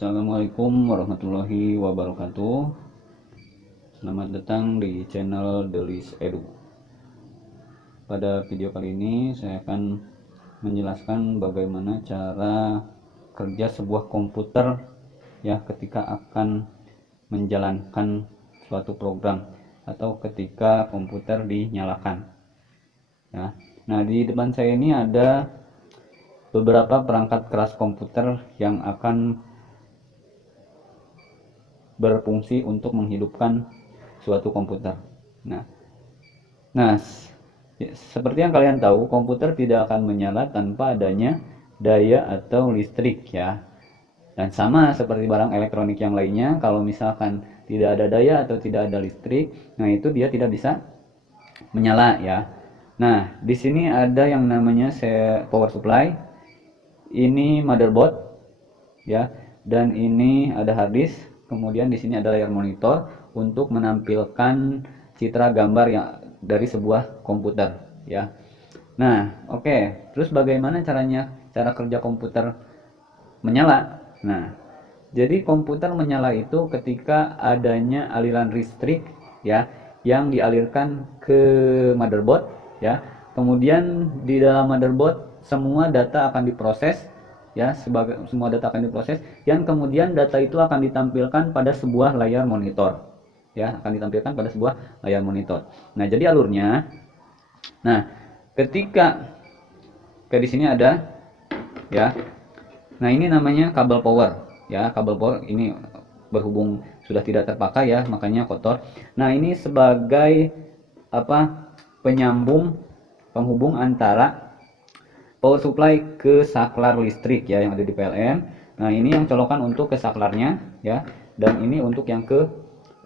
Assalamualaikum warahmatullahi wabarakatuh. Selamat datang di channel Delis Edu. Pada video kali ini saya akan menjelaskan bagaimana cara kerja sebuah komputer ya ketika akan menjalankan suatu program atau ketika komputer dinyalakan. Ya. Nah, di depan saya ini ada beberapa perangkat keras komputer yang akan berfungsi untuk menghidupkan suatu komputer. Nah, seperti yang kalian tahu, komputer tidak akan menyala tanpa adanya daya atau listrik ya. Dan sama seperti barang elektronik yang lainnya, kalau misalkan tidak ada daya atau tidak ada listrik, nah itu dia tidak bisa menyala ya. Nah, di sini ada yang namanya power supply. Ini motherboard ya, dan ini ada hard disk. Kemudian di sini ada layar monitor untuk menampilkan citra gambar yang dari sebuah komputer ya. Nah, oke. Terus bagaimana cara kerja komputer menyala? Nah, jadi komputer menyala itu ketika adanya aliran listrik ya yang dialirkan ke motherboard ya. Kemudian di dalam motherboard semua data akan diproses ya, semua data akan diproses yang kemudian data itu akan ditampilkan pada sebuah layar monitor ya, akan ditampilkan pada sebuah layar monitor. Nah, jadi alurnya, nah ketika kayak di sini ada ya, nah ini namanya kabel power ya. Kabel power ini berhubung sudah tidak terpakai ya, makanya kotor. Nah, ini sebagai penghubung antara power supply ke saklar listrik ya yang ada di PLN. Nah, ini yang colokan untuk ke saklarnya ya, dan ini untuk yang ke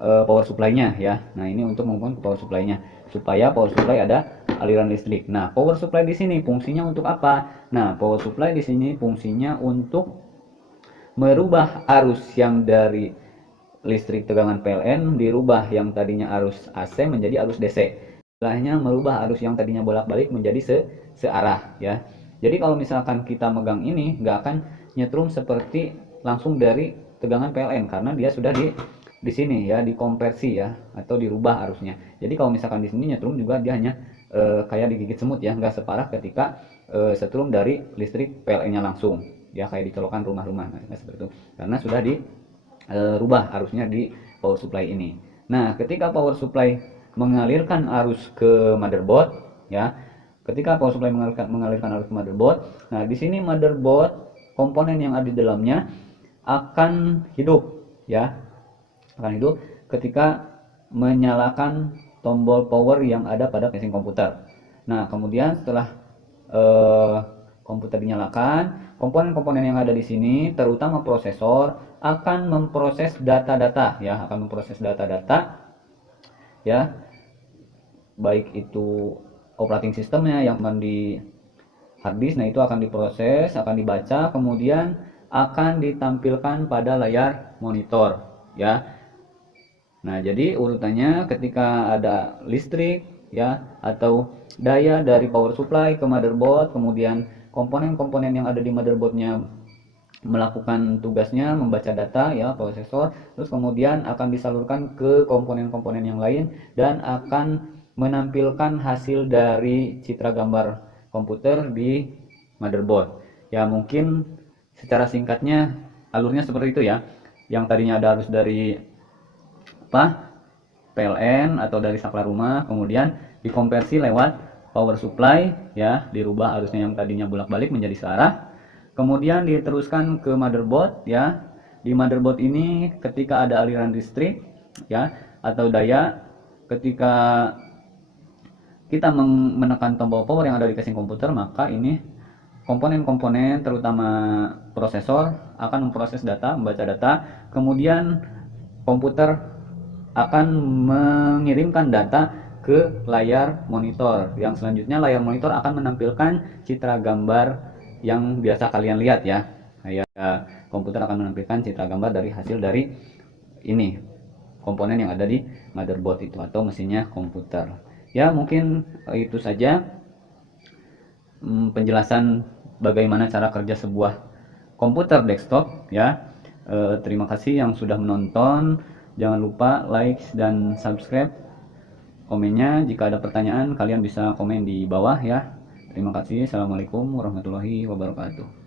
power supply-nya ya. Nah, ini untuk menghubungkan ke power supply-nya supaya power supply ada aliran listrik. Nah, power supply di sini fungsinya untuk apa? Nah, power supply di sini fungsinya untuk merubah arus yang dari listrik tegangan PLN dirubah yang tadinya arus AC menjadi arus DC. Istilahnya merubah arus yang tadinya bolak-balik menjadi searah ya. Jadi kalau misalkan kita megang ini nggak akan nyetrum seperti langsung dari tegangan PLN karena dia sudah di sini ya dikonversi ya atau dirubah arusnya. Jadi kalau misalkan di sini nyetrum juga dia hanya kayak digigit semut ya, nggak separah ketika setrum dari listrik PLN-nya langsung ya, kayak dicolokan rumah-rumah nah, seperti itu karena sudah dirubah arusnya di power supply ini. Nah, ketika power supply mengalirkan arus ke motherboard ya, ketika power supply mengalirkan arus ke motherboard, nah di sini motherboard komponen yang ada di dalamnya akan hidup ya, akan hidup ketika menyalakan tombol power yang ada pada casing komputer. Nah, kemudian setelah komputer dinyalakan, komponen-komponen yang ada di sini terutama prosesor akan memproses data-data ya, akan memproses data-data ya, baik itu operating sistemnya yang di hard disk. Nah, itu akan diproses, akan dibaca, kemudian akan ditampilkan pada layar monitor ya. Nah, jadi urutannya ketika ada listrik ya atau daya dari power supply ke motherboard, kemudian komponen-komponen yang ada di motherboardnya melakukan tugasnya membaca data ya prosesor, terus kemudian akan disalurkan ke komponen-komponen yang lain dan akan menampilkan hasil dari citra gambar komputer di motherboard ya. Mungkin secara singkatnya alurnya seperti itu ya, yang tadinya ada arus dari PLN atau dari saklar rumah, kemudian dikonversi lewat power supply ya, dirubah arusnya yang tadinya bolak-balik menjadi searah, kemudian diteruskan ke motherboard ya. Di motherboard ini ketika ada aliran listrik ya atau daya, ketika kita menekan tombol power yang ada di casing komputer, maka ini komponen-komponen terutama prosesor akan memproses data, membaca data, kemudian komputer akan mengirimkan data ke layar monitor. Yang selanjutnya layar monitor akan menampilkan citra gambar yang biasa kalian lihat ya. Kayak komputer akan menampilkan citra gambar dari hasil dari ini komponen yang ada di motherboard itu atau mesinnya komputer. Ya, mungkin itu saja penjelasan bagaimana cara kerja sebuah komputer desktop ya. Terima kasih yang sudah menonton. Jangan lupa like dan subscribe. Komennya, jika ada pertanyaan kalian bisa komen di bawah ya. Terima kasih. Assalamualaikum warahmatullahi wabarakatuh.